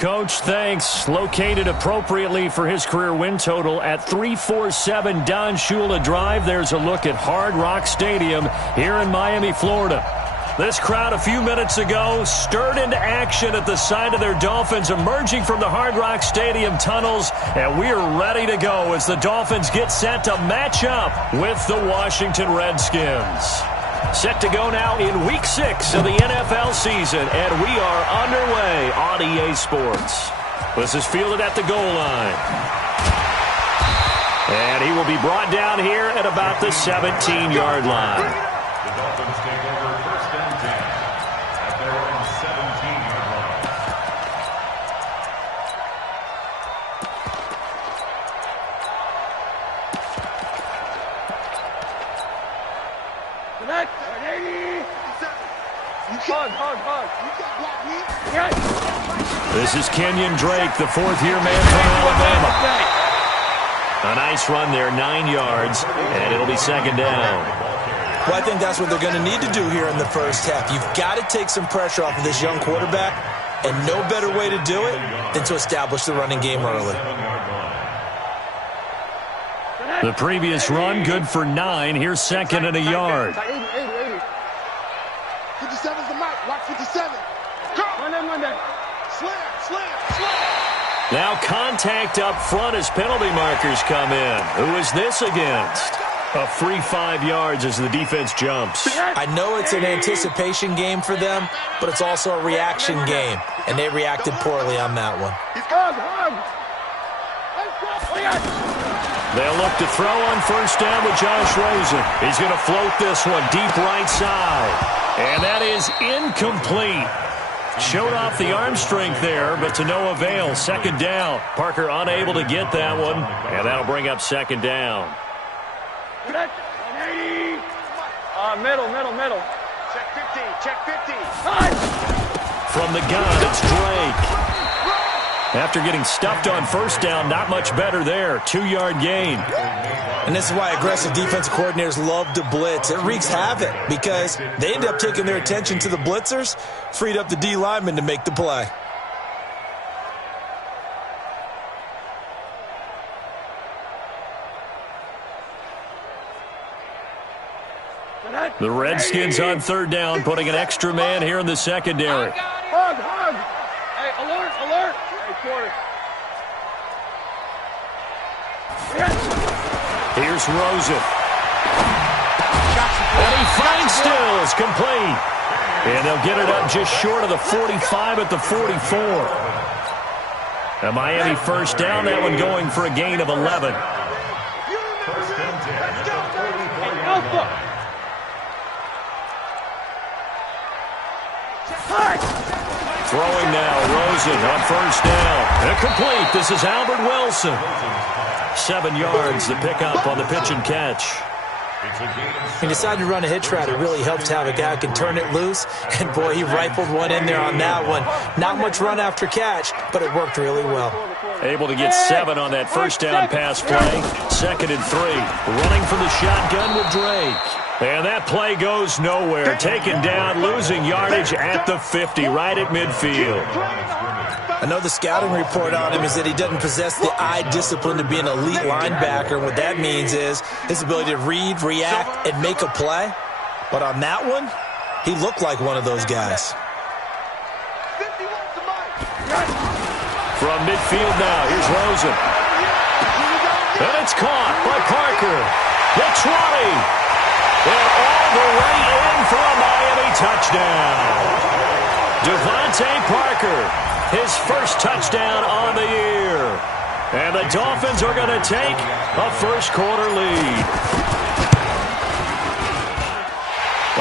Coach, thanks. Located appropriately for his career win total at 347 Don Shula Drive. There's a look at Hard Rock Stadium here in Miami, Florida. This crowd a few minutes ago stirred into action at the side of their Dolphins emerging from the Hard Rock Stadium tunnels, and we are ready to go as the Dolphins get set to match up with the Washington Redskins. Set to go now in Week 6 of the NFL season, and we are underway on EA Sports. This is fielded at the goal line. And he will be brought down here at about the 17-yard line. The Dolphins take over first and 10 at their own 17-yard line. This is Kenyon Drake, the fourth-year man from Alabama. A nice run there, 9 yards, and it'll be second down. Well, I think that's what they're going to need to do here in the first half. You've got to take some pressure off of this young quarterback, and no better way to do it than to establish the running game early. The previous run, good for 9. Here's second and a yard. 57's the mic. Watch 57. Go. Monday. Slam. Now contact up front as penalty markers come in. Who is this against? A free 5 yards as the defense jumps. I know it's an anticipation game for them, but it's also a reaction game, and they reacted poorly on that one. They'll look to throw on first down with Josh Rosen. He's going to float this one deep right side. And that is incomplete. Showed off the arm strength there, but to no avail. Second down. Parker unable to get that one, and that'll bring up second down. Middle. Check 50. From the gun, it's Drake. After getting stuffed on first down, not much better there. 2-yard gain. And this is why aggressive defensive coordinators love to blitz. It wreaks havoc because they end up taking their attention to the blitzers, freed up the D lineman to make the play. The Redskins on third down, putting an extra man here in the secondary. Hug. Hey, alert. Hey, quarter. Here's Rosen. And he finds Stills, complete. And they'll get it up just short of the 45 at the 44. A Miami first down, that one going for a gain of 11. First and 10 at the 44-yard line. Throwing now, Rosen on first down. Incomplete. This is Albert Wilson. 7 yards, the pickup on the pitch and catch. He decided to run a hitch route. It really helps to have a guy who can turn it loose. And, boy, he rifled one in there on that one. Not much run after catch, but it worked really well. Able to get 7 on that first down pass play. Second and 3. Running from the shotgun with Drake. And that play goes nowhere. Taken down, losing yardage at the 50, right at midfield. I know the scouting report on him is that he doesn't possess the eye discipline to be an elite linebacker. And what that means is his ability to read, react, and make a play. But on that one, he looked like one of those guys. From midfield now, here's Rosen. And it's caught by Parker. The 20. And all the way in for a Miami touchdown. Devontae Parker, his first touchdown on the year. And the Dolphins are going to take a first-quarter lead.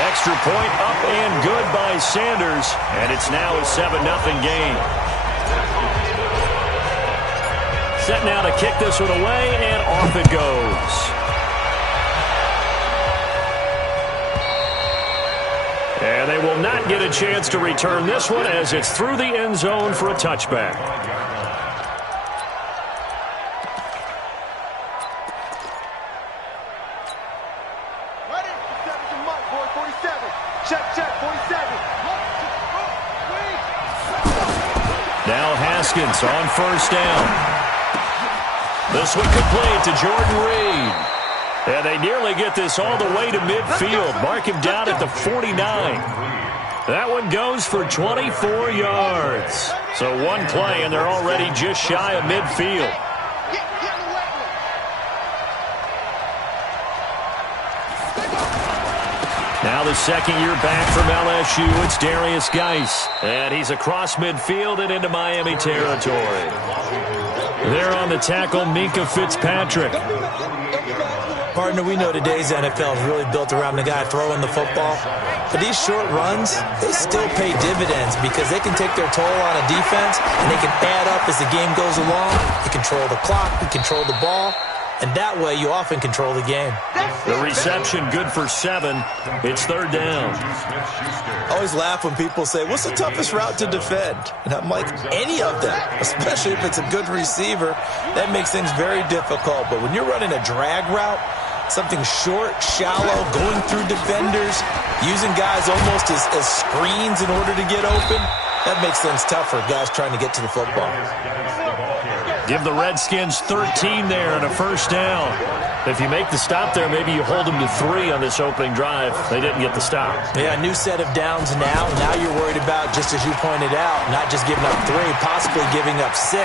Extra point up and good by Sanders. And it's now a 7-0 game. Set now to kick this one away, and off it goes. And they will not get a chance to return this one as it's through the end zone for a touchback. Ready? 47. Check, 47. Now has Redskins on first down. This one complete to Jordan Reed. And they nearly get this all the way to midfield. Mark him down at the 49. That one goes for 24 yards. So one play, and they're already just shy of midfield. Now the second year back from LSU, it's Darius Geis. And he's across midfield and into Miami territory. There on the tackle, Minkah Fitzpatrick. Partner, we know today's NFL is really built around the guy throwing the football. But these short runs, they still pay dividends because they can take their toll on a defense and they can add up as the game goes along. You control the clock, you control the ball, and that way you often control the game. The reception good for 7. It's third down. I always laugh when people say, what's the toughest route to defend? And I'm like, any of them, especially if it's a good receiver. That makes things very difficult. But when you're running a drag route, something short, shallow, going through defenders, using guys almost as screens in order to get open, that makes things tough for guys trying to get to the football. Give the Redskins 13 there and a first down. If you make the stop there, maybe you hold them to 3 on this opening drive. They didn't get the stop. Yeah, a new set of downs now. Now you're worried about, just as you pointed out, not just giving up 3, possibly giving up 6.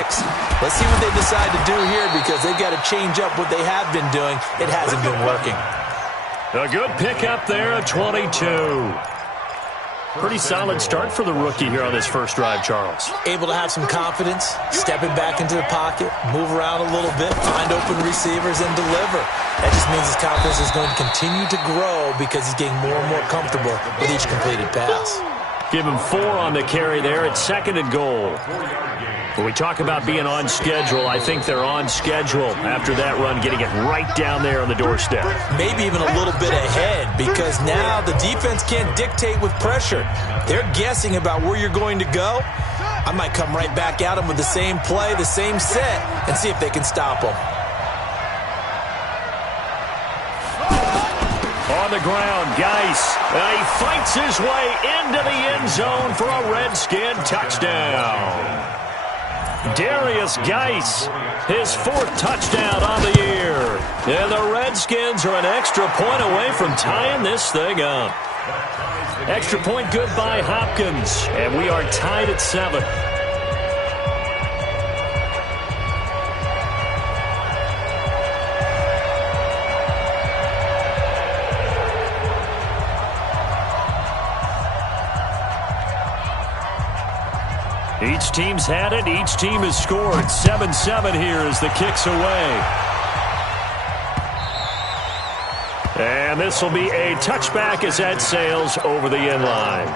Let's see what they decide to do here because they've got to change up what they have been doing. It hasn't been working. A good pickup there at 22. Pretty solid start for the rookie here on this first drive, Charles. Able to have some confidence, stepping back into the pocket, move around a little bit, find open receivers, and deliver. That just means his confidence is going to continue to grow because he's getting more and more comfortable with each completed pass. Give him 4 on the carry there at 2nd and goal. When we talk about being on schedule, I think they're on schedule after that run, getting it right down there on the doorstep. Maybe even a little bit ahead because now the defense can't dictate with pressure. They're guessing about where you're going to go. I might come right back at them with the same play, the same set, and see if they can stop them. On the ground, Geis. He fights his way into the end zone for a Redskin touchdown. Darius Geis, his 4th touchdown on the year. And the Redskins are an extra point away from tying this thing up. Extra point good by Hopkins, and we are tied at 7. Each team's had it. Each team has scored. 7-7 here as the kick's away. And this will be a touchback as that sails over the end line.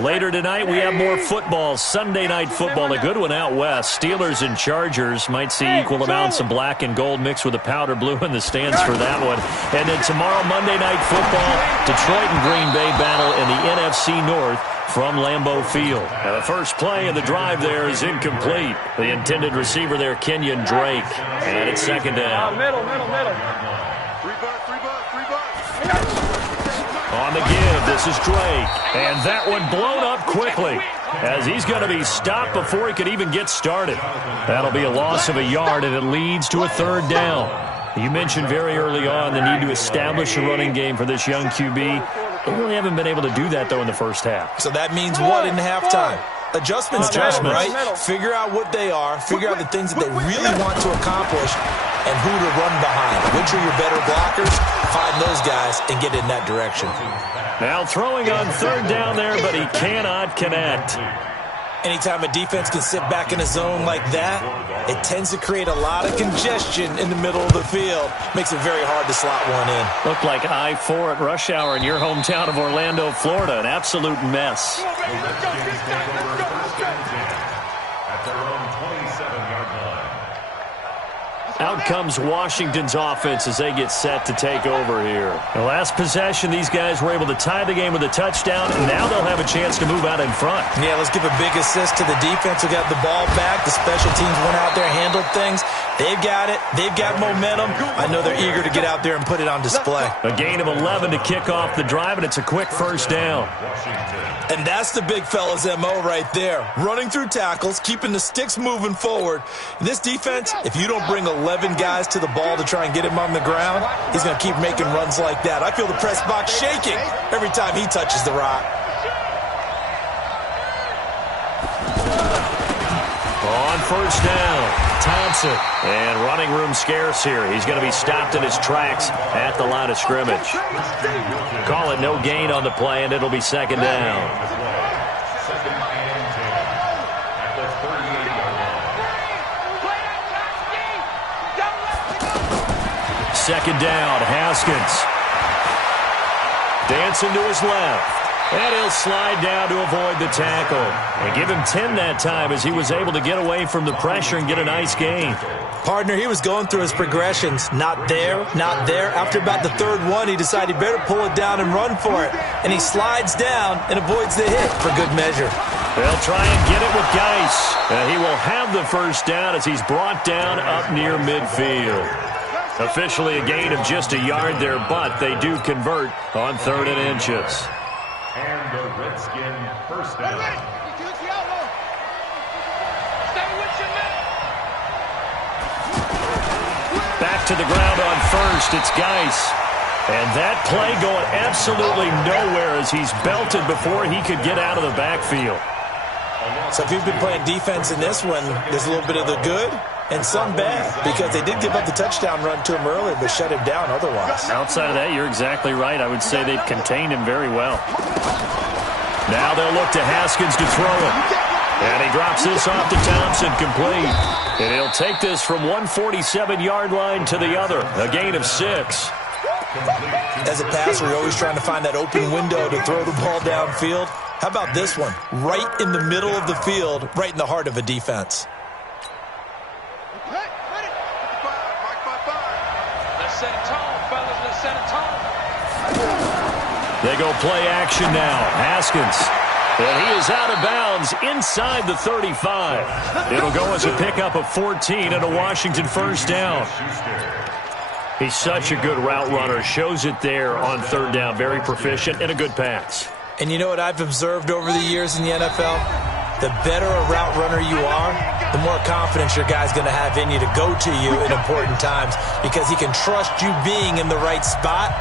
Later tonight, we have more football. Sunday night football, a good one out west. Steelers and Chargers might see equal amounts of black and gold mixed with a powder blue in the stands for that one. And then tomorrow, Monday night football, Detroit and Green Bay battle in the NFC North from Lambeau Field. Now, the first play of the drive there is incomplete. The intended receiver there, Kenyon Drake. And it's 2nd down. Middle. On the give, this is Drake. And that one blown up quickly as he's going to be stopped before he could even get started. That'll be a loss of a yard, and it leads to a 3rd down. You mentioned very early on the need to establish a running game for this young QB. They really haven't been able to do that, though, in the first half. So that means what in halftime? Adjustments, right? Figure out what they are, figure out the things that they really want to accomplish, and who to run behind. Which are your better blockers? Find those guys and get in that direction. Now throwing on 3rd down there, but he cannot connect. Anytime a defense can sit back in a zone like that, it tends to create a lot of congestion in the middle of the field. Makes it very hard to slot one in. Looked like I-4 at rush hour in your hometown of Orlando, Florida. An absolute mess. At their own 27-yard line. Out comes Washington's offense as they get set to take over here. The last possession, these guys were able to tie the game with a touchdown, and now they'll have a chance to move out in front. Yeah, let's give a big assist to the defense who got the ball back. The special teams went out there, handled things. They've got it. They've got momentum. I know they're eager to get out there and put it on display. A gain of 11 to kick off the drive, and it's a quick first down. And that's the big fella's MO right there. Running through tackles, keeping the sticks moving forward. This defense, if you don't bring 11 guys to the ball to try and get him on the ground, he's going to keep making runs like that. I feel the press box shaking every time he touches the rock. On first down, Thompson. And running room scarce here. He's going to be stopped in his tracks at the line of scrimmage. Call it no gain on the play, and it'll be second down. Second and 10 at the 38-yard line. Second down, Haskins. Dancing to his left. And he'll slide down to avoid the tackle. And give him 10 that time as he was able to get away from the pressure and get a nice gain. Partner, he was going through his progressions. Not there, not there. After about the third one, he decided he better pull it down and run for it. And he slides down and avoids the hit for good measure. They'll try and get it with Geis. He will have the first down as he's brought down up near midfield. Officially a gain of just a yard there, but they do convert on 3rd and inches. And the Redskin first down. Back to the ground on first. It's Geis. And that play going absolutely nowhere as he's belted before he could get out of the backfield. So if you've been playing defense in this one, there's a little bit of the good and some bad, because they did give up the touchdown run to him earlier, but shut him down otherwise. Outside of that, you're exactly right. I would say they've contained him very well. Now they'll look to Haskins to throw it. And he drops this off to Thompson, complete. And he'll take this from 147-yard line to the other, a gain of 6. As a passer, you're always trying to find that open window to throw the ball downfield. How about this one? Right in the middle of the field, right in the heart of a defense. They go play action now. Haskins. And he is out of bounds inside the 35. It'll go as a pickup of 14 and a Washington first down. He's such a good route runner. Shows it there on 3rd down. Very proficient and a good pass. And you know what I've observed over the years in the NFL? The better a route runner you are, the more confidence your guy's going to have in you to go to you in important times, because he can trust you being in the right spot,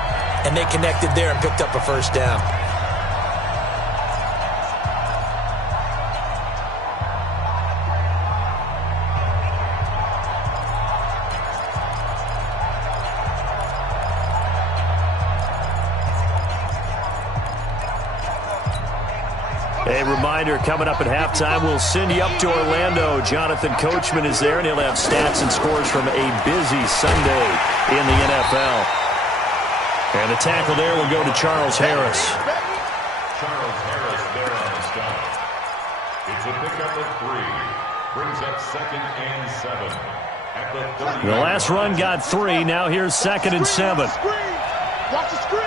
and they connected there and picked up a first down. A reminder, coming up at halftime, we'll send you up to Orlando. Jonathan Coachman is there, and he'll have stats and scores from a busy Sunday in the NFL. And the tackle there will go to Charles Harris. Charles Harris there on the stop. It's a pickup of 3. Brings up 2nd and 7 at the 30. The last run got 3. Now here's 2nd and 7. Watch the screen.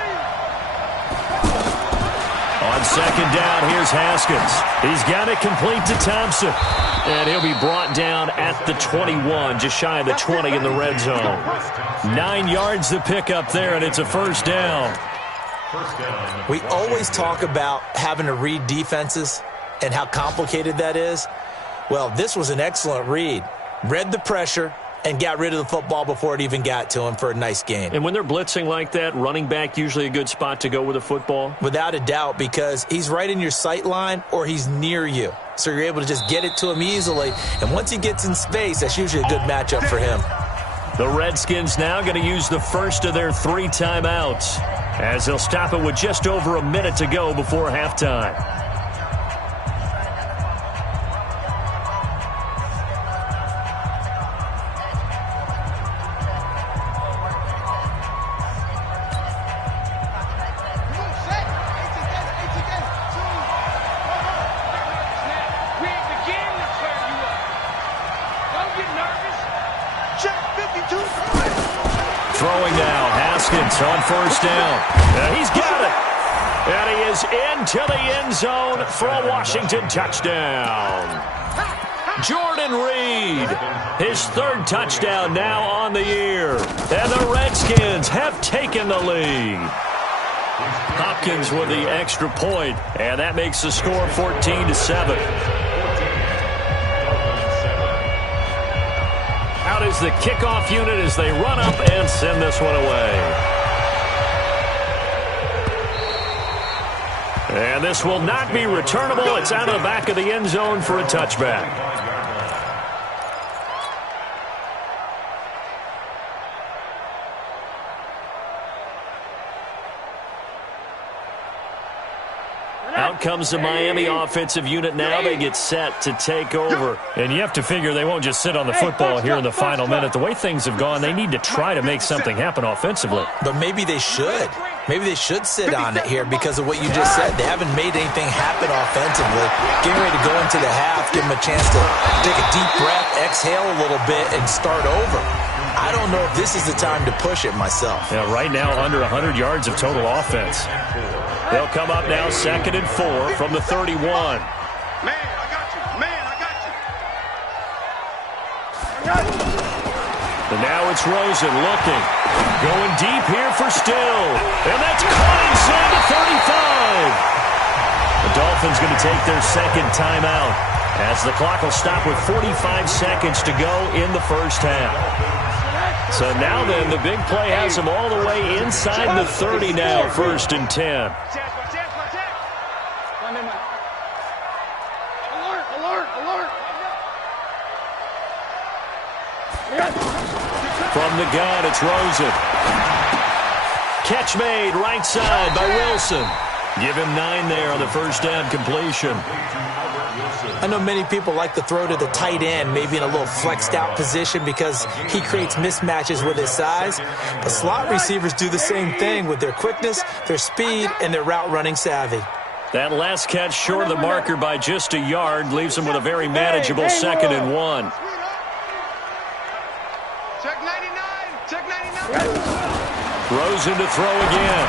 On 2nd down, here's Haskins. He's got it complete to Thompson. And he'll be brought down at the 21, just shy of the 20 in the red zone. 9 yards to pick up there, and it's a first down. We always talk about having to read defenses and how complicated that is. Well, this was an excellent read. Read the pressure and got rid of the football before it even got to him for a nice gain. And when they're blitzing like that, running back usually a good spot to go with a football? Without a doubt, because he's right in your sight line or he's near you. So you're able to just get it to him easily. And once he gets in space, that's usually a good matchup for him. The Redskins now going to use the first of their 3 timeouts, as they'll stop it with just over a minute to go before halftime. throwing now. Haskins on first down. He's got it. And he is into the end zone for a Washington touchdown. Jordan Reed, his third touchdown now on the year. And the Redskins have taken the lead. Hopkins with the extra point, and that makes the score 14-7. Out is the kickoff unit as they run up and send this one away. And this will not be returnable. It's out of the back of the end zone for a touchback. Out comes the Miami offensive unit now. They get set to take over. And you have to figure they won't just sit on the football here in the final minute. The way things have gone, they need to try to make something happen offensively. But maybe they should. Maybe they should sit on it here because of what you just said. They haven't made anything happen offensively. Getting ready to go into the half, give them a chance to take a deep breath, exhale a little bit, and start over. I don't know if this is the time to push it myself. Yeah, right now, under 100 yards of total offense. They'll come up now 2nd and 4 from the 31. Man, I got you. Man, I got you. And now it's Rosen looking. Going deep here for Still. And that's caught inside the 35. The Dolphins going to take their second timeout as the clock will stop with 45 seconds to go in the first half. So now then, the big play has them all the way inside the 30 now, 1st and 10. From the gun, it's Rosen. Catch made right side by Wilson. Give him 9 there on the first down completion. I know many people like to throw to the tight end, maybe in a little flexed out position because he creates mismatches with his size. But slot receivers do the same thing with their quickness, their speed, and their route running savvy. That last catch short of the marker by just a yard leaves him with a very manageable 2nd and 1. Check 99. Check 99. Rosen to throw again.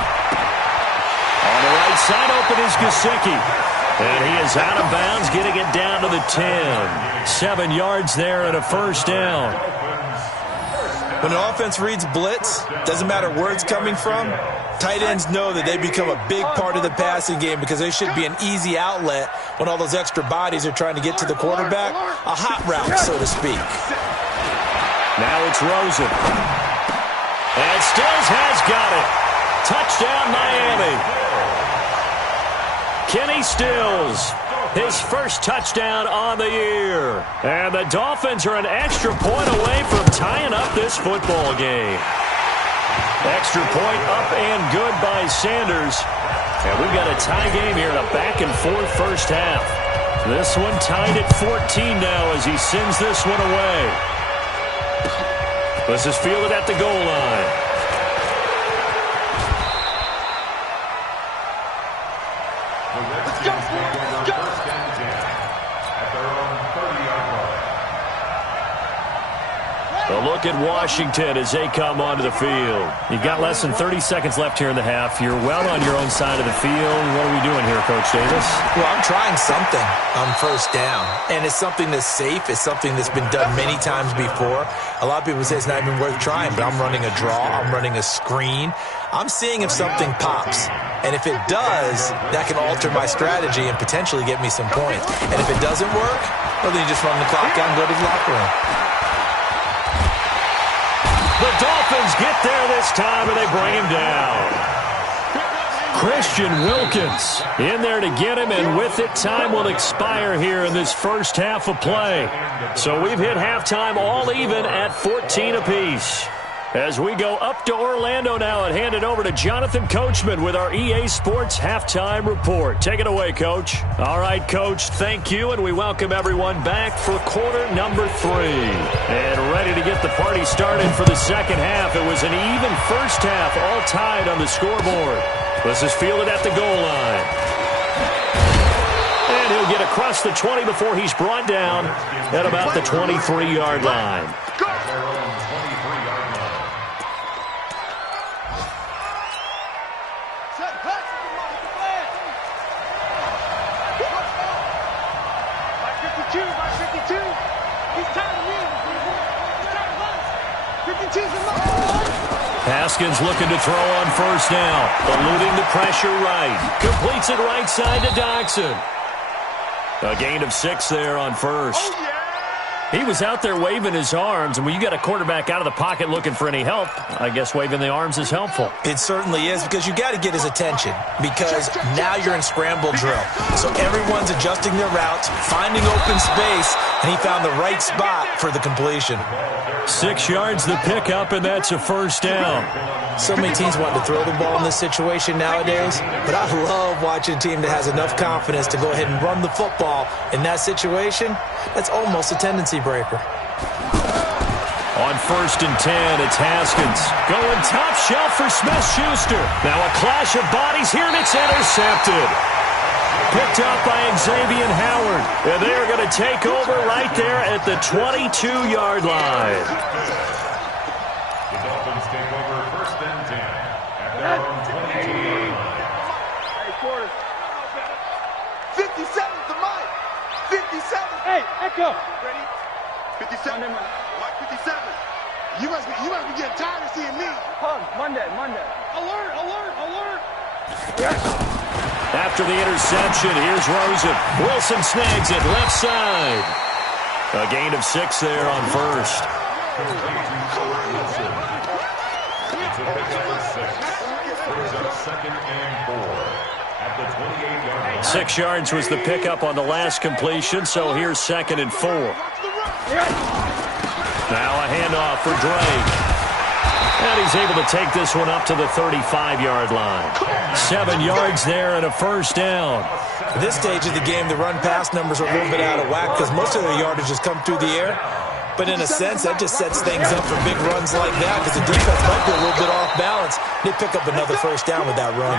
On the right side, open is Gesicki. And he is out of bounds, getting it down to the 10. 7 yards there and a first down. When an offense reads blitz, doesn't matter where it's coming from, tight ends know that they become a big part of the passing game because they should be an easy outlet when all those extra bodies are trying to get to the quarterback. A hot route, so to speak. Now it's Rosen. And Stills has got it. Touchdown, Miami. Kenny Stills, his first touchdown on the year. And the Dolphins are an extra point away from tying up this football game. Extra point up and good by Sanders. And we've got a tie game here in a back-and-forth first half. This one tied at 14 now as he sends this one away. This is fielded at the goal line. A look at Washington as they come onto the field. You've got less than 30 seconds left here in the half. You're well on your own side of the field. What are we doing here, Coach Davis? Well, I'm trying something on first down, and it's something that's safe. It's something that's been done many times before. A lot of people say it's not even worth trying, but I'm running a draw. I'm running a screen. I'm seeing if something pops. And if it does, that can alter my strategy and potentially get me some points. And if it doesn't work, well, then you just run the clock out and go to the locker room. The Dolphins get there this time, and they bring him down. Christian Wilkins in there to get him, and with it, time will expire here in this first half of play. So we've hit halftime all even at 14 apiece. As we go up to Orlando now and hand it over to Jonathan Coachman with our EA Sports Halftime Report. Take it away, Coach. All right, Coach, thank you, and we welcome everyone back for quarter number 3. And ready to get the party started for the second half. It was an even first half, all tied on the scoreboard. This is fielded at the goal line. And he'll get across the 20 before he's brought down at about the 23-yard line. 52, by 52. He's tired of me. He's tired of us. 52's enough. Haskins looking to throw on first down. Eluding the pressure right. Completes it right side to Dotson. A gain of 6 there on first. Oh, yeah. He was out there waving his arms, and when you got a quarterback out of the pocket looking for any help, I guess waving the arms is helpful. It certainly is, because you got to get his attention, because now you're in scramble drill. So everyone's adjusting their routes, finding open space, and he found the right spot for the completion. 6 yards the pickup, and that's a first down. So many teams want to throw the ball in this situation nowadays, but I love watching a team that has enough confidence to go ahead and run the football. In that situation, that's almost a tendency breaker. On first and 10, it's Haskins. Going top shelf for Smith-Schuster. Now a clash of bodies here, and it's intercepted. Picked up by Xavier Howard. And they are going to take over right there at the 22-yard line. The Dolphins take over first and 10 at their own 22-yard line. Hey, quarter. 57's the mic. 57. Hey, Echo. Ready? 57. Mike 57. You must be getting tired of seeing me. Monday. Alert. After the interception, here's Rosen. Wilson snags it left side. A gain of 6 there on first. It's a pickup of 6. Brings up second and 4 at the 28-yard line. 6 yards was the pickup on the last completion, so here's second and 4. Now a handoff for Drake. And he's able to take this one up to the 35-yard line. 7 yards there and a first down. At this stage of the game, the run-pass numbers are a little bit out of whack because most of their yardage has come through the air. But in a sense, that just sets things up for big runs like that because the defense might be a little bit off balance. They pick up another first down with that run.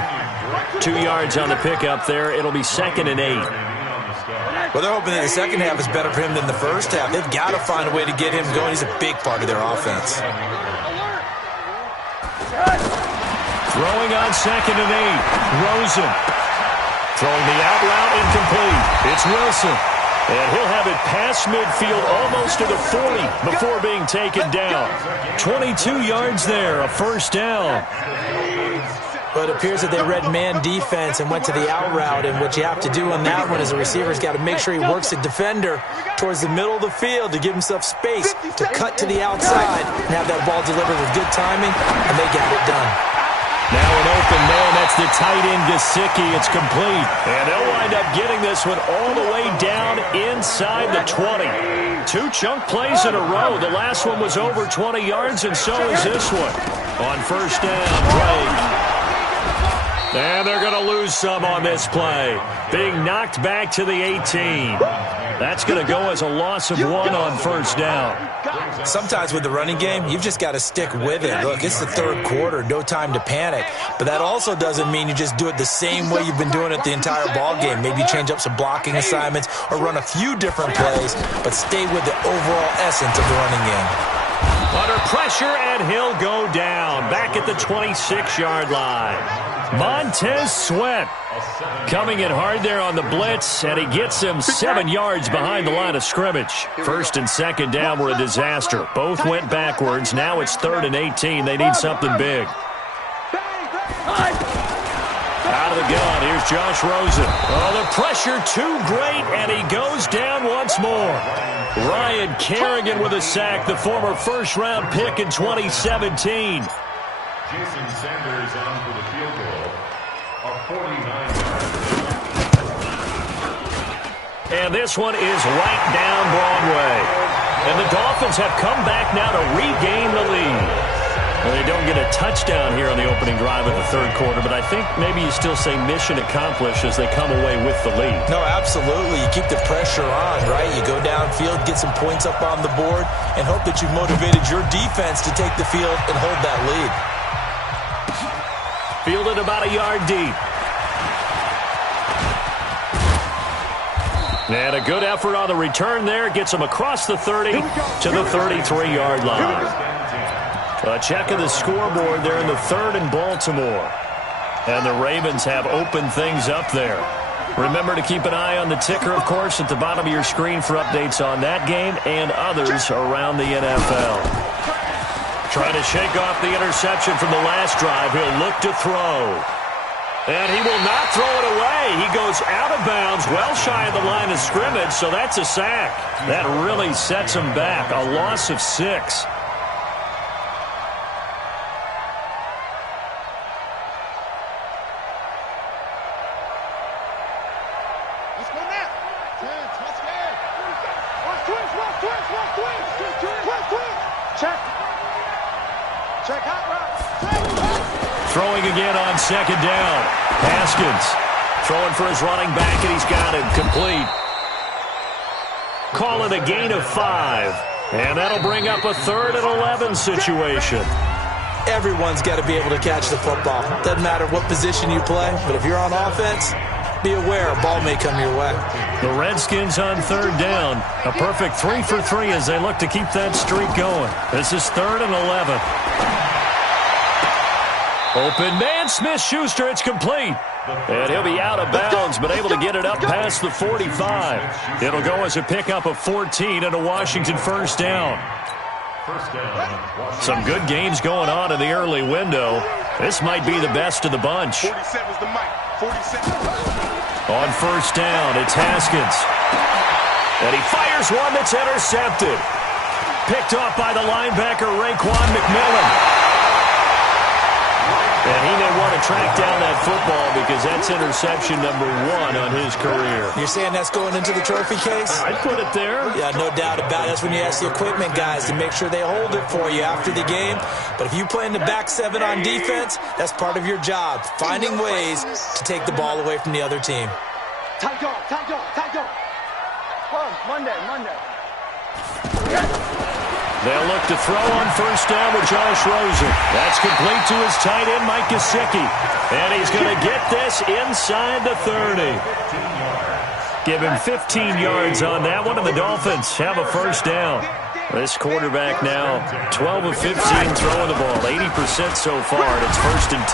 2 yards on the pickup there. It'll be second and 8. Well, they're hoping that the second half is better for him than the first half. They've got to find a way to get him going. He's a big part of their offense. Throwing on second and 8. Rosen. Throwing the out route incomplete. It's Wilson. And he'll have it past midfield almost to the 40 before being taken down. 22 yards there, a first down. But it appears that they read man defense and went to the out route. And what you have to do on that one is a receiver's got to make sure he works the defender towards the middle of the field to give himself space to cut to the outside and have that ball delivered with good timing, and they got it done. Now an open man, that's the tight end Gesicki. It's complete. And they'll wind up getting this one all the way down inside the 20. 2 chunk plays in a row. The last one was over 20 yards, and so is this one. On first down, Drake. And they're going to lose some on this play. Being knocked back to the 18. That's going to go as a loss of 1 on first down. Sometimes with the running game, you've just got to stick with it. Look, it's the third quarter, no time to panic. But that also doesn't mean you just do it the same way you've been doing it the entire ball game. Maybe change up some blocking assignments or run a few different plays, but stay with the overall essence of the running game. Under pressure, and he'll go down. Back at the 26-yard line. Montez Sweat coming in hard there on the blitz, and he gets him 7 yards behind the line of scrimmage. First and second down were a disaster. Both went backwards. Now it's 3rd and 18. They need something big. Out of the gun, here's Josh Rosen. Oh, the pressure too great, and he goes down once more. Ryan Kerrigan with a sack, the former first-round pick in 2017. Jason Sanders on for the field goal. A 49-yard. And this one is right down Broadway. And the Dolphins have come back now to regain the lead. Well, they don't get a touchdown here on the opening drive of the third quarter, but I think maybe you still say mission accomplished as they come away with the lead. No, absolutely. You keep the pressure on, right? You go downfield, get some points up on the board, and hope that you've motivated your defense to take the field and hold that lead. Fielded about a yard deep. And a good effort on the return there. Gets him across the 30 to the 33-yard line. A check of the scoreboard there in the 3rd and Baltimore. And the Ravens have opened things up there. Remember to keep an eye on the ticker, of course, at the bottom of your screen for updates on that game and others around the NFL. Trying to shake off the interception from the last drive. He'll look to throw. And he will not throw it away. He goes out of bounds, well shy of the line of scrimmage, so that's a sack. That really sets him back. A loss of 6. Throwing again on second down. Haskins throwing for his running back, and he's got him complete. Call it a gain of 5. And that'll bring up a 3rd and 11 situation. Everyone's got to be able to catch the football. Doesn't matter what position you play, but if you're on offense, be aware a ball may come your way. The Redskins on 3rd down. A perfect 3 for 3 as they look to keep that streak going. This is 3rd and 11. Open man, Smith-Schuster, it's complete. And he'll be out of bounds, but able to get it up past the 45. It'll go as a pickup of 14 and a Washington first down. Some good games going on in the early window. This might be the best of the bunch. 47's the mic. 47. On first down, it's Haskins. And he fires one that's intercepted. Picked off by the linebacker, Raekwon McMillan. And he may want to track down that football because that's interception number 1 on his career. You're saying that's going into the trophy case? I'd put it there. Yeah, no doubt about it. That's when you ask the equipment guys to make sure they hold it for you after the game. But if you play in the back 7 on defense, that's part of your job, finding ways to take the ball away from the other team. Tight go. Monday. They'll look to throw on first down with Josh Rosen. That's complete to his tight end, Mike Gesicki. And he's going to get this inside the 30. Give him 15 yards on that one, and the Dolphins have a first down. This quarterback now 12 of 15 throwing the ball, 80% so far, and it's 1st and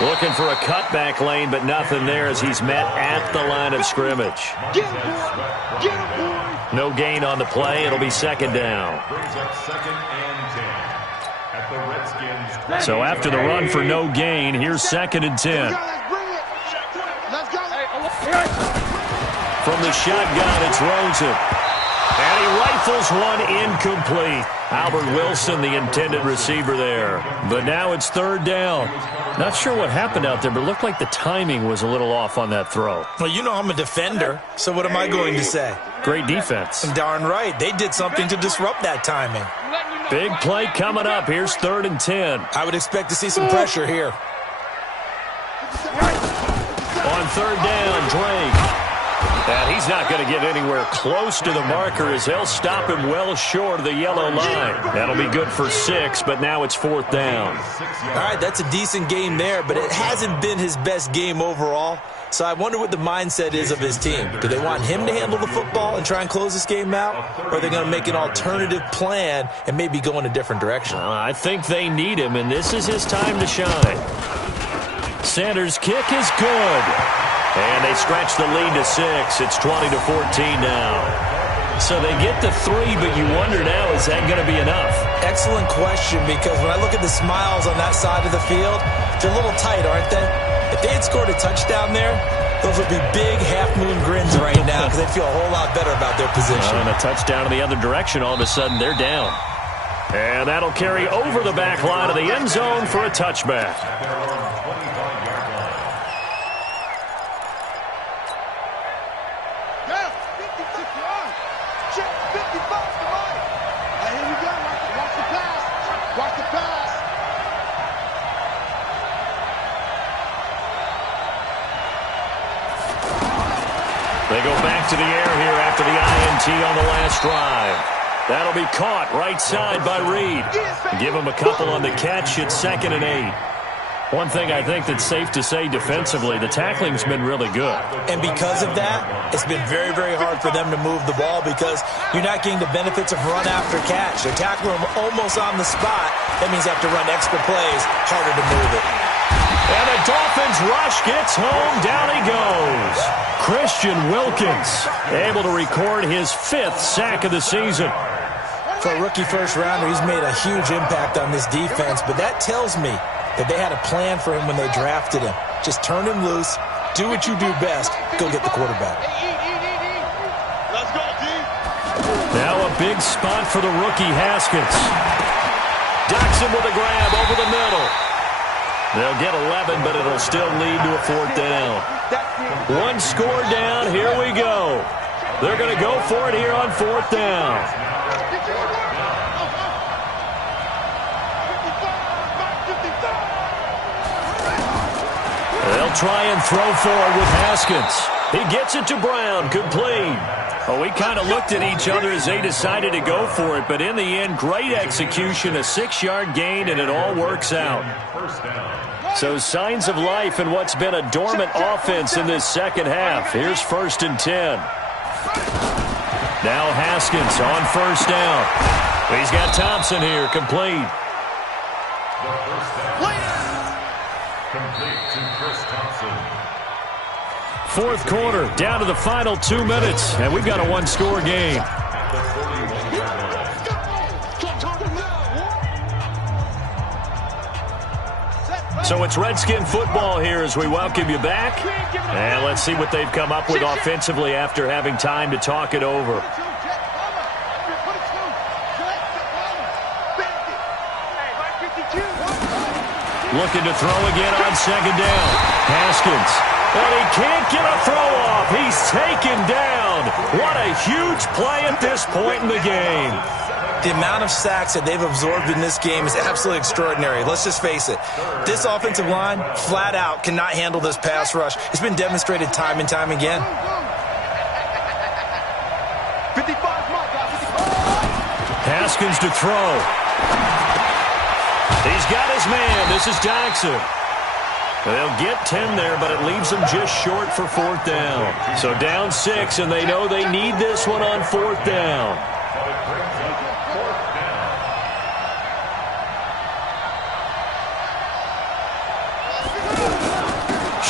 10. Looking for a cutback lane, but nothing there as he's met at the line of scrimmage. No gain on the play. It'll be 2nd down. So after the run for no gain, here's 2nd and 10. From the shotgun, it's Rosen. And he rifles one incomplete. Albert Wilson, the intended receiver there. But now it's 3rd down. Not sure what happened out there, but it looked like the timing was a little off on that throw. Well, you know I'm a defender, so what am I going to say? Great defense. And darn right. They did something to disrupt that timing. Big play coming up. Here's 3rd and 10. I would expect to see some pressure here. On 3rd down, Drake. And he's not going to get anywhere close to the marker as they'll stop him well short of the yellow line. That'll be good for 6, but now it's 4th down. All right, that's a decent game there, but it hasn't been his best game overall. So I wonder what the mindset is of his team. Do they want him to handle the football and try and close this game out? Or are they going to make an alternative plan and maybe go in a different direction? I think they need him, and this is his time to shine. Sanders' kick is good. And they stretch the lead to 6. It's 20-14 now. So they get to 3, but you wonder now, is that going to be enough? Excellent question, because when I look at the smiles on that side of the field, they're a little tight, aren't they? If they had scored a touchdown there, those would be big half-moon grins right now because they'd feel a whole lot better about their position. And a touchdown in the other direction, all of a sudden they're down. And that'll carry over the back line of the end zone for a touchback. They go back to the air here after the INT on the last drive. That'll be caught right side by Reed. Give him a couple on the catch. It's 2nd and 8. One thing I think that's safe to say defensively, the tackling's been really good. And because of that, it's been very, very hard for them to move the ball because you're not getting the benefits of run after catch. They're tackling them almost on the spot. That means they have to run extra plays, harder to move it. And the Dolphins rush gets home. Down he goes. Christian Wilkins able to record his 5th sack of the season. For a rookie first-rounder, he's made a huge impact on this defense, but that tells me that they had a plan for him when they drafted him. Just turn him loose, do what you do best, go get the quarterback. Let's go, D. Now a big spot for the rookie Haskins. Doxson with a grab over the middle. They'll get 11, but it'll still lead to a 4th down. One score down, here we go. They're going to go for it here on 4th down. They'll try and throw forward with Haskins. He gets it to Brown, complete. Oh, we kind of looked at each other as they decided to go for it, but in the end, great execution, a 6-yard gain, and it all works out. So signs of life in what's been a dormant offense in this second half. Here's 1st and 10. Now Haskins on 1st down. He's got Thompson here, complete. Complete to Chris Thompson. 4th quarter, down to the final 2 minutes, and we've got a 1-score game. So it's Redskin football here as we welcome you back. And let's see what they've come up with offensively after having time to talk it over. Looking to throw again on 2nd down. Haskins. And he can't get a throw off. He's taken down. What a huge play at this point in the game. The amount of sacks that they've absorbed in this game is absolutely extraordinary. Let's just face it. This offensive line, flat out, cannot handle this pass rush. It's been demonstrated time and time again. 55, Haskins to throw. He's got his man. This is Doxson. They'll get 10 there, but it leaves them just short for 4th down. So down 6, and they know they need this one on 4th down.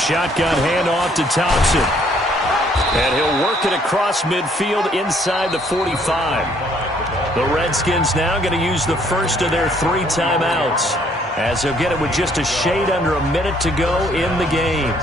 Shotgun handoff to Thompson. And he'll work it across midfield inside the 45. The Redskins now going to use the first of their 3 timeouts, as they'll get it with just a shade under a minute to go in the game.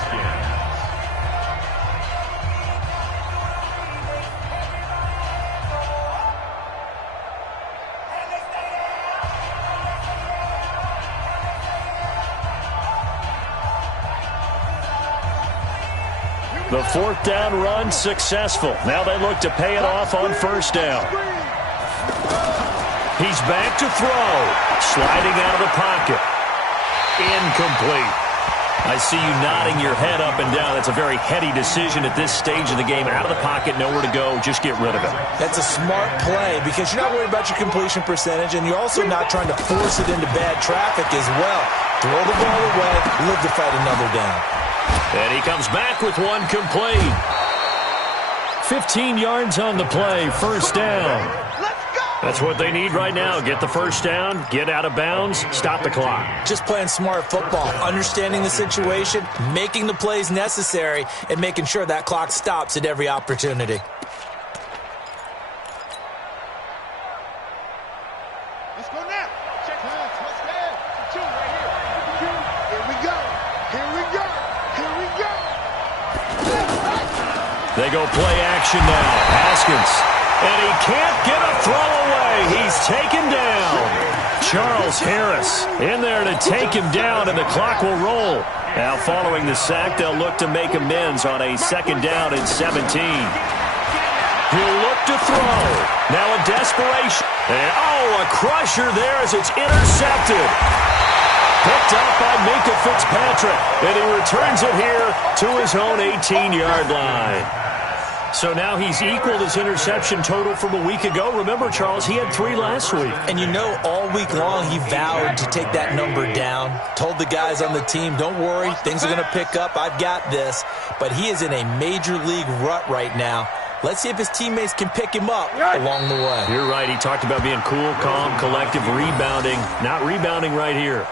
The 4th down run successful. Now they look to pay it off on 1st down. He's back to throw. Sliding out of the pocket. Incomplete. I see you nodding your head up and down. That's a very heady decision at this stage of the game. Out of the pocket, nowhere to go. Just get rid of it. That's a smart play because you're not worried about your completion percentage, and you're also not trying to force it into bad traffic as well. Throw the ball away, live to fight another down. And he comes back with one complete. 15 yards on the play, 1st down. That's what they need right now. Get the 1st down, get out of bounds, stop the clock. Just playing smart football, understanding the situation, making the plays necessary, and making sure that clock stops at every opportunity. Let's go now. Check hands. Let's go. 2 right here. Here we go. Here we go. Here we go. They go play action now. Haskins. And he can't get a throw away. He's taken down. Charles Harris in there to take him down, and the clock will roll. Now following the sack, they'll look to make amends on a 2nd down and 17. He'll look to throw. Now a desperation. And, a crusher there as it's intercepted. Picked up by Minkah Fitzpatrick. And he returns it here to his own 18-yard line. So now he's equaled his interception total from a week ago. Remember, Charles, he had 3 last week. And you know, all week long he vowed to take that number down. Told the guys on the team, don't worry, things are going to pick up. I've got this. But he is in a major league rut right now. Let's see if his teammates can pick him up along the way. You're right. He talked about being cool, calm, collective, rebounding. Not rebounding right here.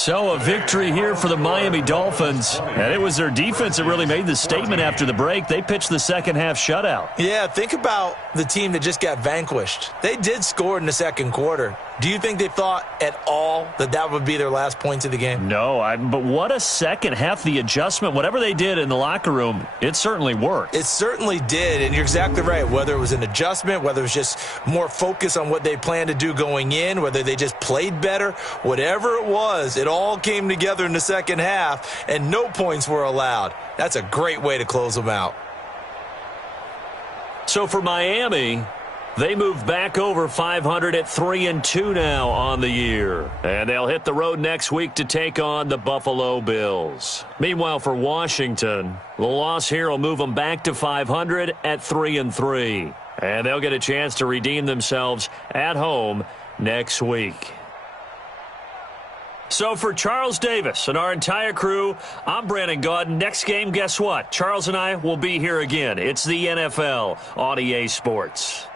So a victory here for the Miami Dolphins. And it was their defense that really made the statement after the break. They pitched the second half shutout. Yeah, think about the team that just got vanquished. They did score in the second quarter. Do you think they thought at all that that would be their last points of the game? No, but what a second half. The adjustment, whatever they did in the locker room, it certainly worked. It certainly did, and you're exactly right. Whether it was an adjustment, whether it was just more focus on what they planned to do going in, whether they just played better, whatever it was, it all came together in the second half, and no points were allowed. That's a great way to close them out. So for Miami, they move back over 500 at 3-2 now on the year. And they'll hit the road next week to take on the Buffalo Bills. Meanwhile, for Washington, the loss here will move them back to 500 at 3-3. And they'll get a chance to redeem themselves at home next week. So for Charles Davis and our entire crew, I'm Brandon Gaudin. Next game, guess what? Charles and I will be here again. It's the NFL on EA Sports.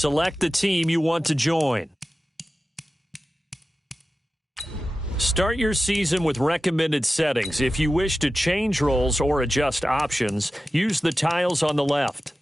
select the team you want to join. Start your season with recommended settings. If you wish to change roles or adjust options, use the tiles on the left.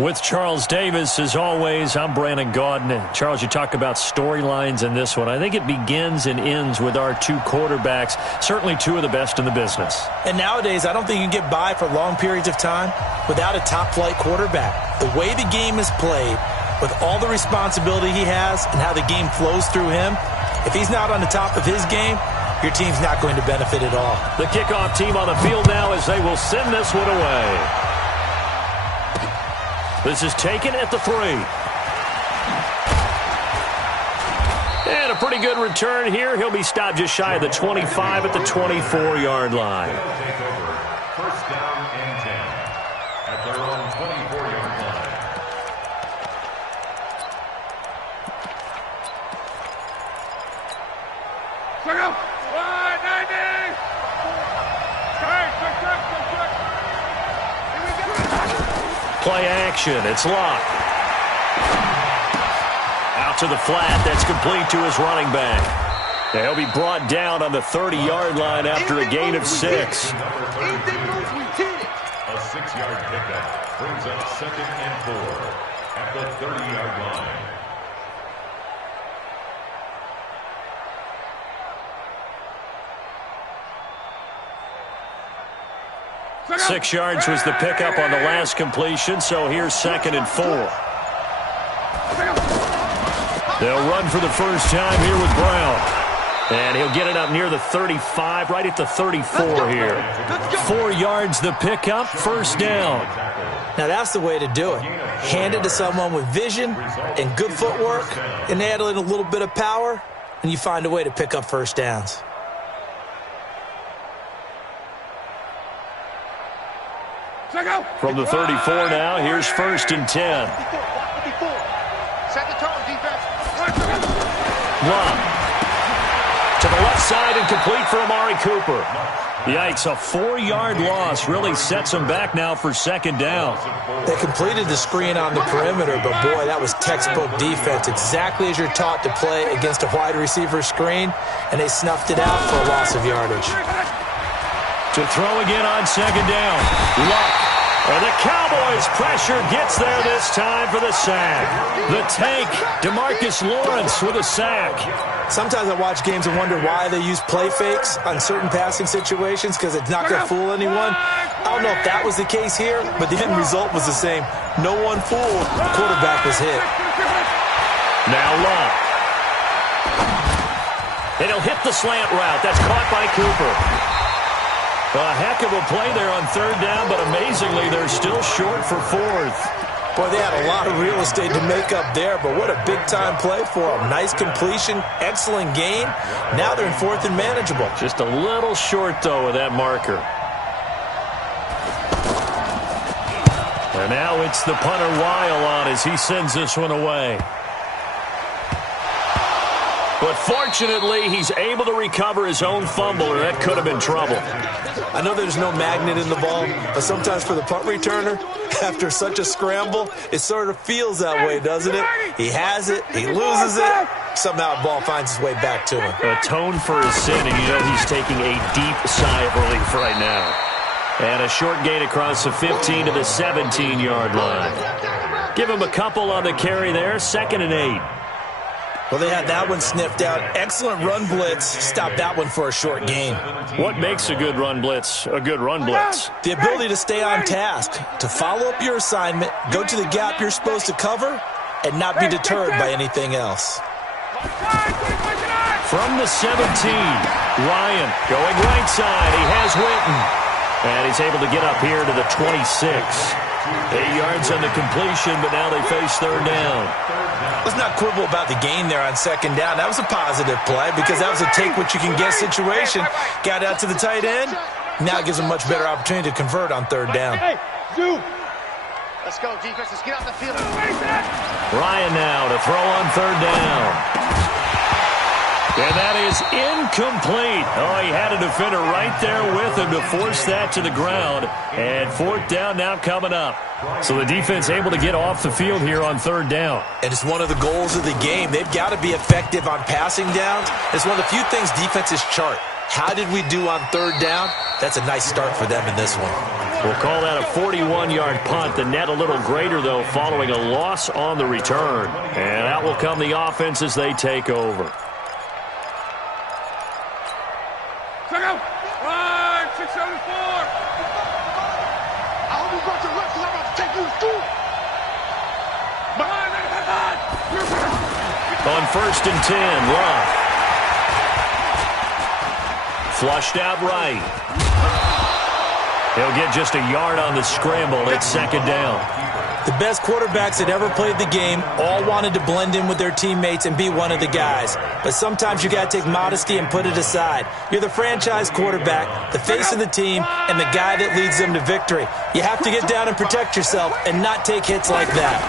With Charles Davis, as always, I'm Brandon Gaudin. Charles, you talk about storylines in this one. I think it begins and ends with our two quarterbacks, certainly two of the best in the business. And nowadays, I don't think you can get by for long periods of time without a top-flight quarterback. The way the game is played, with all the responsibility he has and how the game flows through him, if he's not on the top of his game, your team's not going to benefit at all. The kickoff team on the field now as they will send this one away. This is taken at the 3. And a pretty good return here. He'll be stopped just shy of the 25 at the 24-yard line. Take over. First down and 10 at their own 24-yard line. Play action. It's Locke. Out to the flat. That's complete to his running back. And he'll be brought down on the 30-yard line after a gain of 6. A 6-yard pickup brings up 2nd and 4 at the 30-yard line. 6 yards was the pickup on the last completion, so here's 2nd and 4. They'll run for the first time here with Brown. And he'll get it up near the 35, right at the 34 here. 4 yards the pickup, first down. Now that's the way to do it. Hand it to someone with vision and good footwork, and add in a little bit of power, and you find a way to pick up first downs. From the 34 now, here's 1st and 10. Set the tone, defense. Locke to the left side and complete for Amari Cooper. Yikes, a 4-yard loss really sets him back now for 2nd down. They completed the screen on the perimeter, but boy, that was textbook defense, exactly as you're taught to play against a wide receiver screen, and they snuffed it out for a loss of yardage. To throw again on 2nd down. Locke. And the Cowboys' pressure gets there this time for the sack. The tank, DeMarcus Lawrence with a sack. Sometimes I watch games and wonder why they use play fakes on certain passing situations, because it's not going to fool anyone. I don't know if that was the case here, but the end result was the same. No one fooled. The quarterback was hit. Now Locke. And he'll hit the slant route. That's caught by Cooper. A heck of a play there on 3rd down, but amazingly, they're still short for 4th. Boy, they had a lot of real estate to make up there, but what a big-time play for them. Nice completion, excellent game. Now they're in 4th and manageable. Just a little short, though, of that marker. And now it's the punter Weil on as he sends this one away. But fortunately, he's able to recover his own fumble, or that could have been trouble. I know there's no magnet in the ball, but sometimes for the punt returner, after such a scramble, it sort of feels that way, doesn't it? He has it, he loses it, somehow the ball finds its way back to him. Atone for his sin, and you know he's taking a deep sigh of relief right now. And a short gain across the 15 to the 17-yard line. Give him a couple on the carry there, 2nd and 8. Well, they had that one sniffed out. Excellent run blitz. Stopped that one for a short gain. What makes a good run blitz a good run blitz? The ability to stay on task, to follow up your assignment, go to the gap you're supposed to cover, and not be deterred by anything else. From the 17, Ryan going right side. He has Witten. And he's able to get up here to the 26. 8 yards on the completion, but now they face 3rd down. Let's not quibble about the gain there on 2nd down. That was a positive play because that was a take-what-you-can-get situation. Got out to the tight end. Now it gives them a much better opportunity to convert on 3rd down. Let's go, defense. Let's get out the field. Ryan now to throw on 3rd down. And that is incomplete. Oh, he had a defender right there with him to force that to the ground. And 4th down now coming up. So the defense able to get off the field here on 3rd down. And it's one of the goals of the game. They've got to be effective on passing downs. It's one of the few things defenses chart. How did we do on 3rd down? That's a nice start for them in this one. We'll call that a 41-yard punt. The net a little greater, though, following a loss on the return. And out will come the offense as they take over. Check out. 674. I hope you brought your left because I'm about to take you to school. On 1st and 10, Luck. Flushed out right. He'll get just a yard on the scramble. It's 2nd down. The best quarterbacks that ever played the game all wanted to blend in with their teammates and be one of the guys. But sometimes you got to take modesty and put it aside. You're the franchise quarterback, the face of the team, and the guy that leads them to victory. You have to get down and protect yourself and not take hits like that.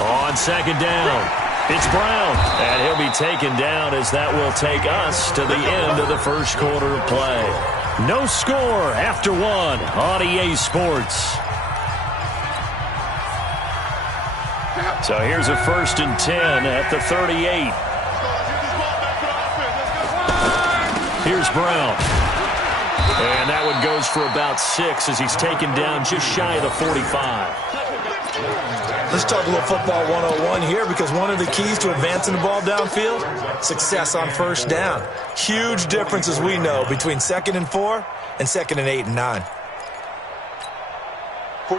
On 2nd down, it's Brown, and he'll be taken down as that will take us to the end of the first quarter of play. No score after 1 on EA Sports. So here's a 1st and 10 at the 38. Here's Brown. And that one goes for about 6 as he's taken down just shy of the 45. Let's talk a little football 101 here, because one of the keys to advancing the ball downfield, success on 1st down. Huge difference, as we know, between 2nd and 4 and 2nd and 8 and 9.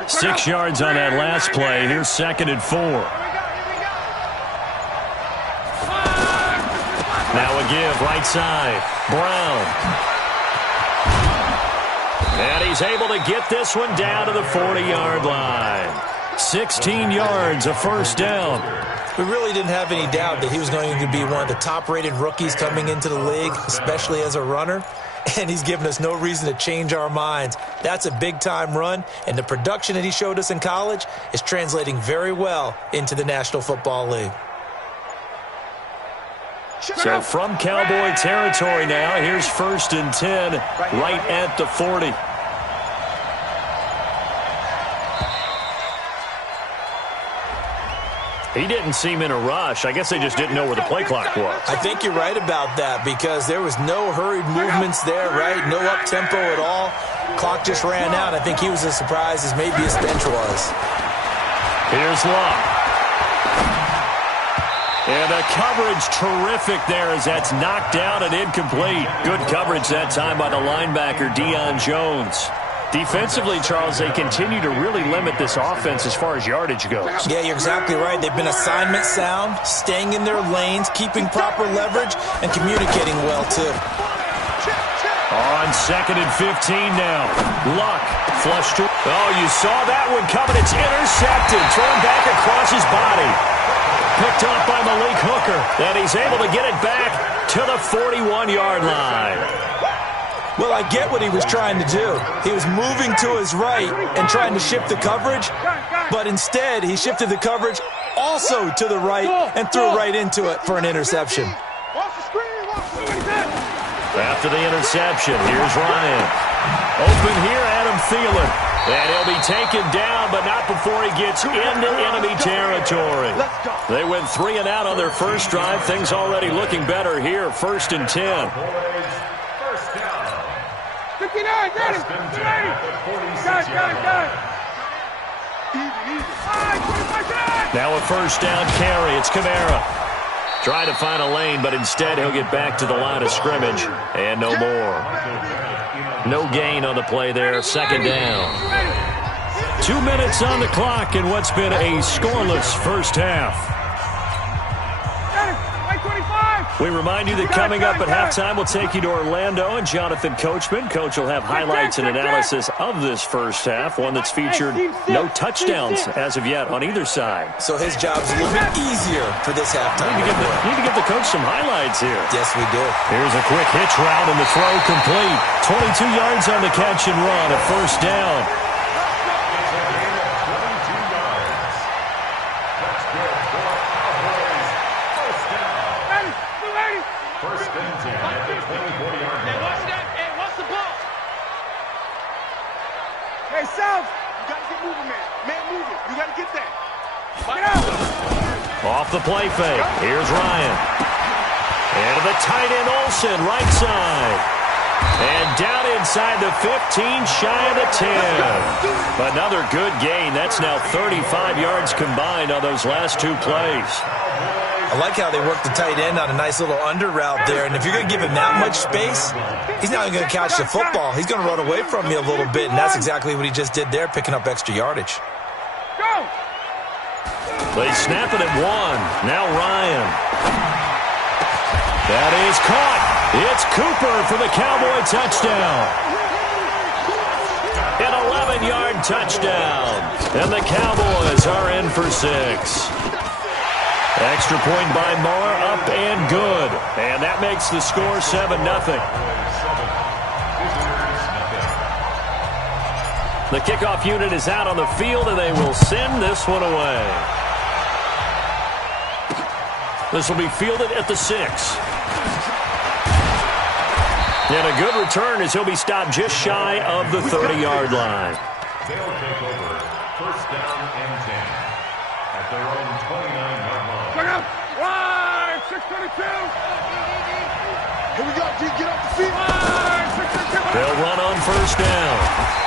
6 yards on that last play. Here's 2nd and 4. Now a give, right side. Brown. And he's able to get this one down to the 40-yard line. 16 yards, a 1st down. We really didn't have any doubt that he was going to be one of the top-rated rookies coming into the league, especially as a runner. And he's given us no reason to change our minds. That's a big-time run, and the production that he showed us in college is translating very well into the National Football League. So from Cowboy territory now, here's 1st and 10 right at the 40. He didn't seem in a rush. I guess they just didn't know where the play clock was. I think you're right about that, because there was no hurried movements there, right? No up-tempo at all. Clock just ran out. I think he was as surprised as maybe his bench was. Here's Luck. And the coverage terrific there as that's knocked down and incomplete. Good coverage that time by the linebacker, Deion Jones. Defensively, Charles, they continue to really limit this offense as far as yardage goes. Yeah, you're exactly right. They've been assignment sound, staying in their lanes, keeping proper leverage, and communicating well, too. On 2nd and 15 now. Luck flushed to... Oh, you saw that one coming. It's intercepted. Thrown back across his body. Picked up by Malik Hooker. And he's able to get it back to the 41-yard line. Well, I get what he was trying to do. He was moving to his right and trying to shift the coverage, but instead he shifted the coverage also to the right and threw right into it for an interception. After the interception, here's Ryan. Open here, Adam Thielen. And he'll be taken down, but not before he gets into enemy territory. They went 3 and out on their first drive. Things already looking better here. 1st and 10. 59, got it. Got it. Now a 1st down carry. It's Kamara. Trying to find a lane, but instead he'll get back to the line of scrimmage. And no more. No gain on the play there. 2nd down. 2 minutes on the clock in what's been a scoreless first half. We remind you that coming up at halftime, we'll take you to Orlando and Jonathan Coachman. Coach will have highlights and analysis of this first half, one that's featured no touchdowns as of yet on either side. So his job's a little bit easier for this halftime. Need to give the coach some highlights here. Yes, we do. Here's a quick hitch route and the throw complete. 22 yards on the catch and run, a 1st down. Hey, South, you got to get moving, man. Man moving. You got to get that. Get out. Off the play fake. Here's Ryan. And the tight end Olsen, right side. And down inside the 15, shy of the 10. Another good gain. That's now 35 yards combined on those last two plays. I like how they work the tight end on a nice little under route there. And if you're going to give him that much space, he's not even going to catch the football. He's going to run away from you a little bit, and that's exactly what he just did there, picking up extra yardage. They snap it at one. Now Ryan. That is caught. It's Cooper for the Cowboy touchdown. An 11-yard touchdown. And the Cowboys are in for 6. Extra point by Moore, up and good. And that makes the score 7-0. The kickoff unit is out on the field, and they will send this one away. This will be fielded at the 6. And a good return as he'll be stopped just shy of the 30-yard line. They'll take over first down and 10 at their own 29-yard line. Look out! Wide! 622! Here we go, G. Get off the field! Wide! 622! They'll run on first down.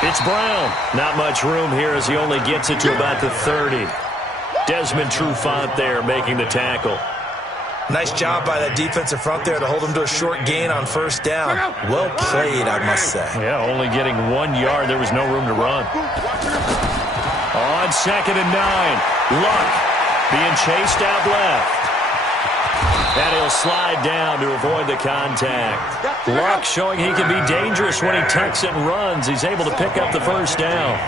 It's Brown. Not much room here as he only gets it to about the 30. Desmond Trufant there making the tackle. Nice job by that defensive front there to hold him to a short gain on first down. Well played, I must say. Yeah, only getting 1 yard. There was no room to run. On 2nd and 9. Luck being chased out left. And he'll slide down to avoid the contact. Luck showing he can be dangerous when he tucks it and runs. He's able to pick up the first down.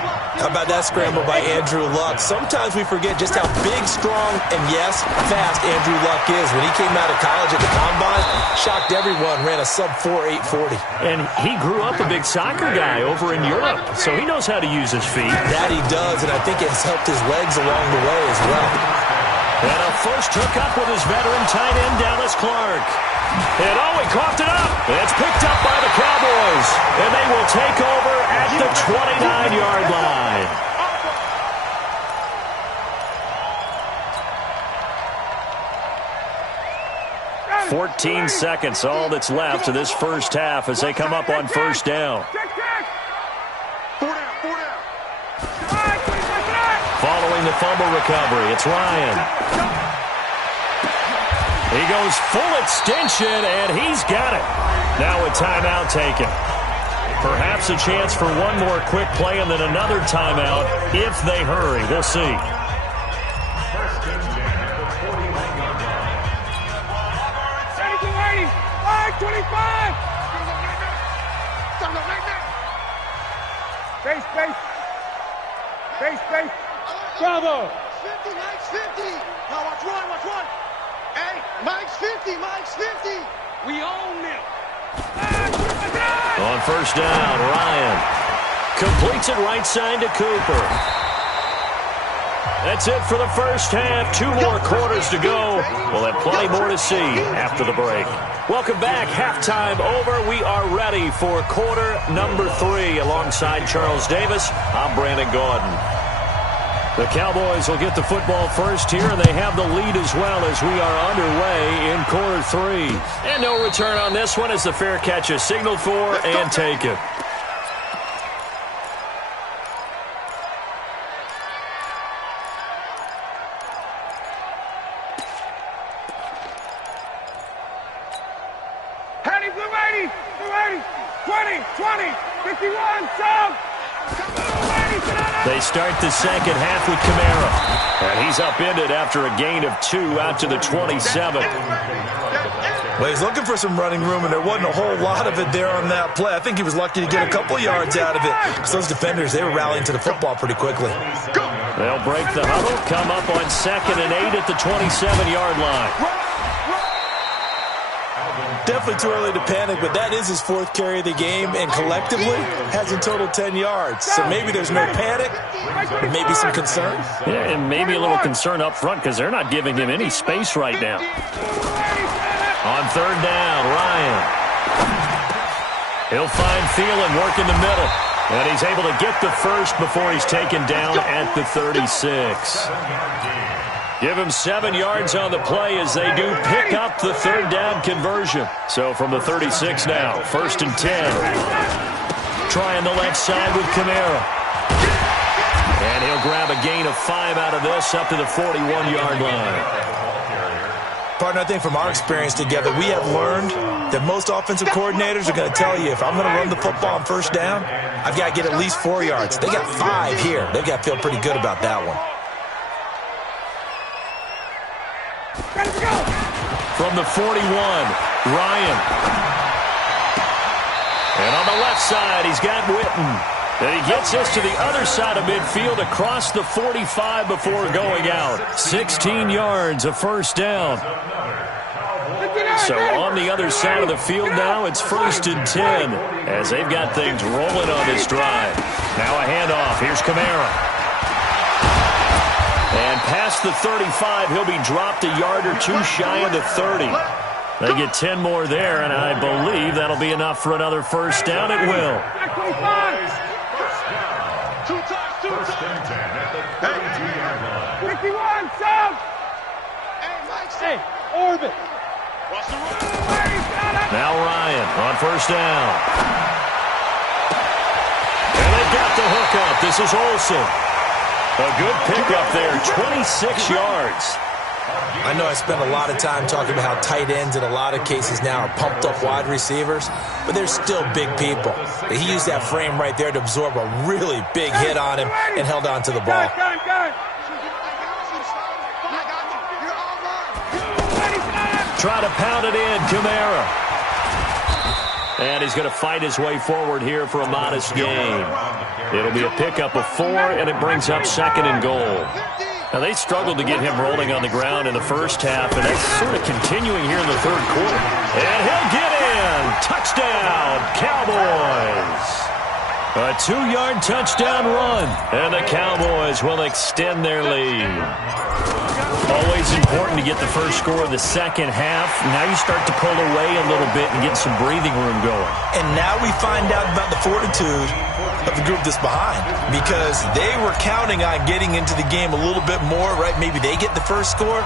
How about that scramble by Andrew Luck? Sometimes we forget just how big, strong, and yes, fast Andrew Luck is. When he came out of college at the Combine, shocked everyone, ran a sub-4 840. And he grew up a big soccer guy over in Europe, so he knows how to use his feet. That he does, and I think it's helped his legs along the way as well. And a first hookup with his veteran tight end, Dallas Clark. And he coughed it up. It's picked up by the Cowboys. And they will take over at the 29-yard line. "14 seconds, all that's left of this first half as they come up on first down. Following the fumble recovery, it's Ryan. He goes full extension, and he's got it. Now a timeout taken. Perhaps a chance for one more quick play and then another timeout if they hurry. We'll see. First and 10 at the 41-yard line. 25! Base. Bravo! 50, Mike's 50! Now watch one! Hey, Mike's 50! We own them! On first down, Ryan completes it right side to Cooper. That's it for the first half. 2 more quarters to go. We'll have plenty more to see after the break. Welcome back. Halftime over. We are ready for quarter number 3. Alongside Charles Davis, I'm Brandon Gaudin. The Cowboys will get the football first here, and they have the lead as well as we are underway in quarter 3. And no return on this one as the fair catch is signaled for and taken. Hattie, blue 80, 20, 51, sub! They start the second half with Kamara. And he's upended after a gain of 2 out to the 27. Well, he's looking for some running room, and there wasn't a whole lot of it there on that play. I think he was lucky to get a couple yards out of it because those defenders, they were rallying to the football pretty quickly. They'll break the huddle, come up on 2nd and 8 at the 27-yard line. Definitely too early to panic, but that is his 4th carry of the game, and collectively has in total 10 yards. So maybe there's no panic, but maybe some concern. Yeah, and maybe a little concern up front because they're not giving him any space right now. On 3rd down, Ryan. He'll find Thielen work in the middle, and he's able to get the first before he's taken down at the 36. Give him 7 yards on the play as they do pick up the third down conversion. So from the 36 now, 1st and 10. Trying the left side with Kamara. And he'll grab a gain of 5 out of this up to the 41-yard line. Partner, I think from our experience together, we have learned that most offensive coordinators are going to tell you, if I'm going to run the football on 1st down, I've got to get at least 4 yards. They got 5 here. They've got to feel pretty good about that one. From the 41, Ryan. And on the left side, he's got Witten. And he gets us to the other side of midfield across the 45 before going out. 16 yards, a 1st down. So on the other side of the field now, it's 1st and 10 as they've got things rolling on this drive. Now a handoff. Here's Kamara. And past the 35, he'll be dropped a yard or 2 shy of the 30. They get 10 more there, and I believe that'll be enough for another 1st down. It will. 1st and 10 at the 32-yard line. 51, Sam! Hey, Orbit! Now Ryan on 1st down. And they've got the hookup. This is Olsen. A good pickup there, 26 yards. I know I spent a lot of time talking about how tight ends in a lot of cases now are pumped up wide receivers, but they're still big people. He used that frame right there to absorb a really big hit on him and held on to the ball. Try to pound it in, Kamara. And he's going to fight his way forward here for a modest gain. It'll be a pickup of 4, and it brings up 2nd and goal. Now, they struggled to get him rolling on the ground in the first half, and that's sort of continuing here in the 3rd quarter. And he'll get in. Touchdown, Cowboys. A 2-yard touchdown run, and the Cowboys will extend their lead. Always important to get the first score of the second half. Now you start to pull away a little bit and get some breathing room going. And now we find out about the fortitude of the group that's behind, because they were counting on getting into the game a little bit more, right? Maybe they get the first score.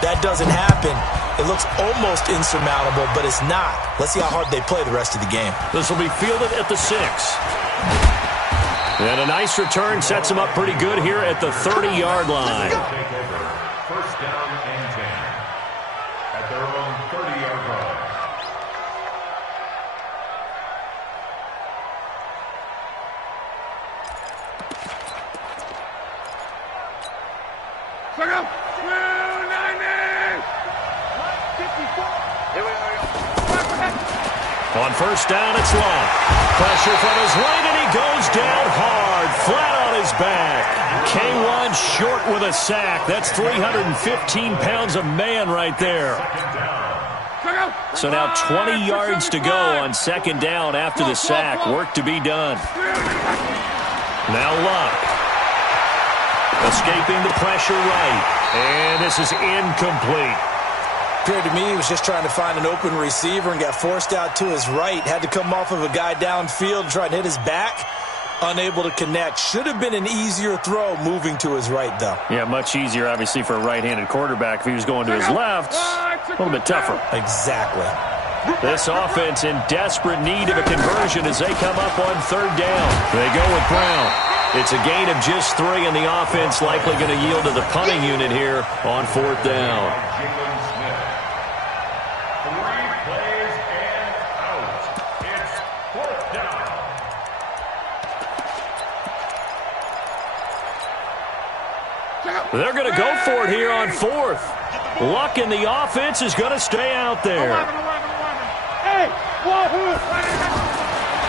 That doesn't happen. It looks almost insurmountable, but it's not. Let's see how hard they play the rest of the game. This will be fielded at the 6. And a nice return sets them up pretty good here at the 30-yard line. 1st down and 10 at their own 30-yard line. On 1st down, it's Long. Pressure from his right, and he goes down hard, flat on his back. K1 short with a sack. That's 315 pounds of man right there. So now 20 yards to go on 2nd down after the sack. Work to be done. Now Luck. Escaping the pressure right. And this is incomplete. Appeared to me he was just trying to find an open receiver and got forced out to his right. Had to come off of a guy downfield, trying to hit his back. Unable to connect. Should have been an easier throw moving to his right, though. Yeah, much easier, obviously, for a right-handed quarterback. If he was going to his left, a little bit tougher. Exactly. This offense in desperate need of a conversion as they come up on 3rd down. They go with Brown. It's a gain of just 3, and the offense likely going to yield to the punting unit here on 4th down. They're going to go for it here on 4th. Luck in the offense is going to stay out there.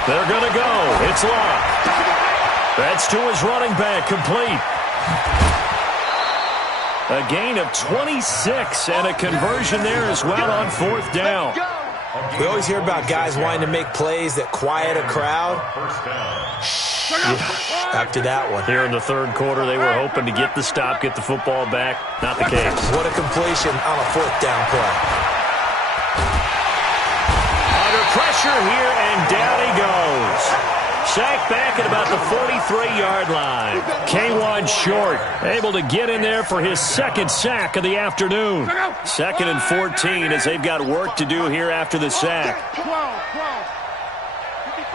They're going to go. It's Luck. That's to his running back, complete. A gain of 26 and a conversion there as well on 4th down. We always hear about guys wanting to make plays that quiet a crowd. After that one. Here in the 3rd quarter, they were hoping to get the stop, get the football back. Not the case. What a completion on a 4th down play. Under pressure here, and down he goes. Sacked back at about the 43-yard line. K1 short, able to get in there for his second sack of the afternoon. 2nd and 14 as they've got work to do here after the sack.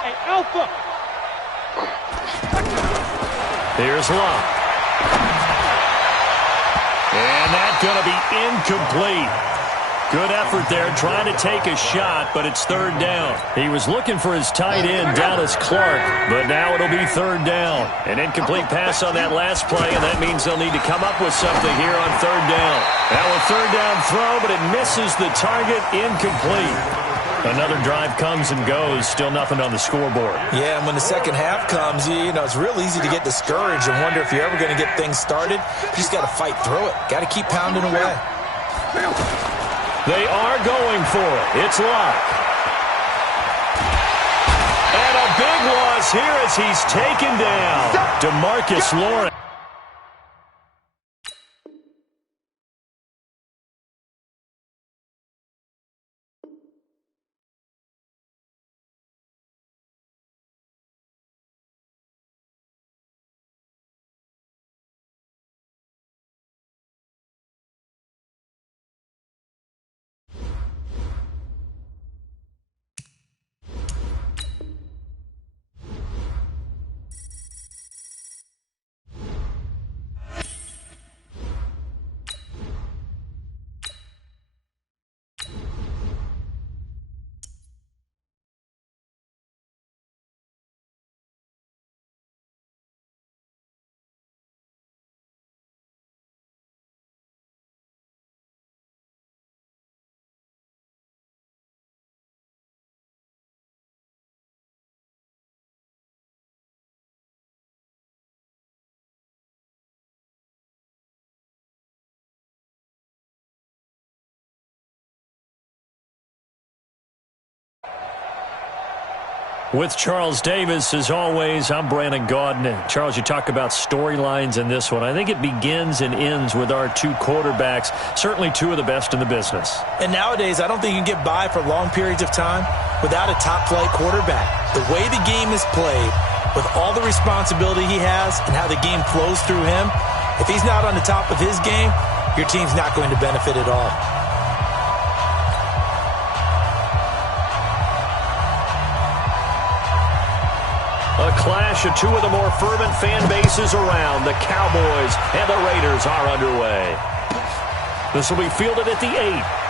Hey, Alpha. Here's Locke. And that's going to be incomplete. Good effort there, trying to take a shot, but it's 3rd down. He was looking for his tight end, Dallas Clark, but now it'll be 3rd down. An incomplete pass on that last play, and that means they'll need to come up with something here on 3rd down. Now a 3rd down throw, but it misses the target, incomplete. Another drive comes and goes, still nothing on the scoreboard. Yeah, and when the second half comes, you know, it's real easy to get discouraged and wonder if you're ever going to get things started. You just got to fight through it. Got to keep pounding away. They are going for it. It's Locke. And a big loss here as he's taken down. DeMarcus Lawrence. With Charles Davis, as always, I'm Brandon Gaudin. Charles, you talk about storylines in this one. I think it begins and ends with our two quarterbacks, certainly two of the best in the business. And nowadays, I don't think you can get by for long periods of time without a top-flight quarterback. The way the game is played, with all the responsibility he has and how the game flows through him, if he's not on the top of his game, your team's not going to benefit at all. A clash of two of the more fervent fan bases around. The Cowboys and the Raiders are underway. This will be fielded at the 8.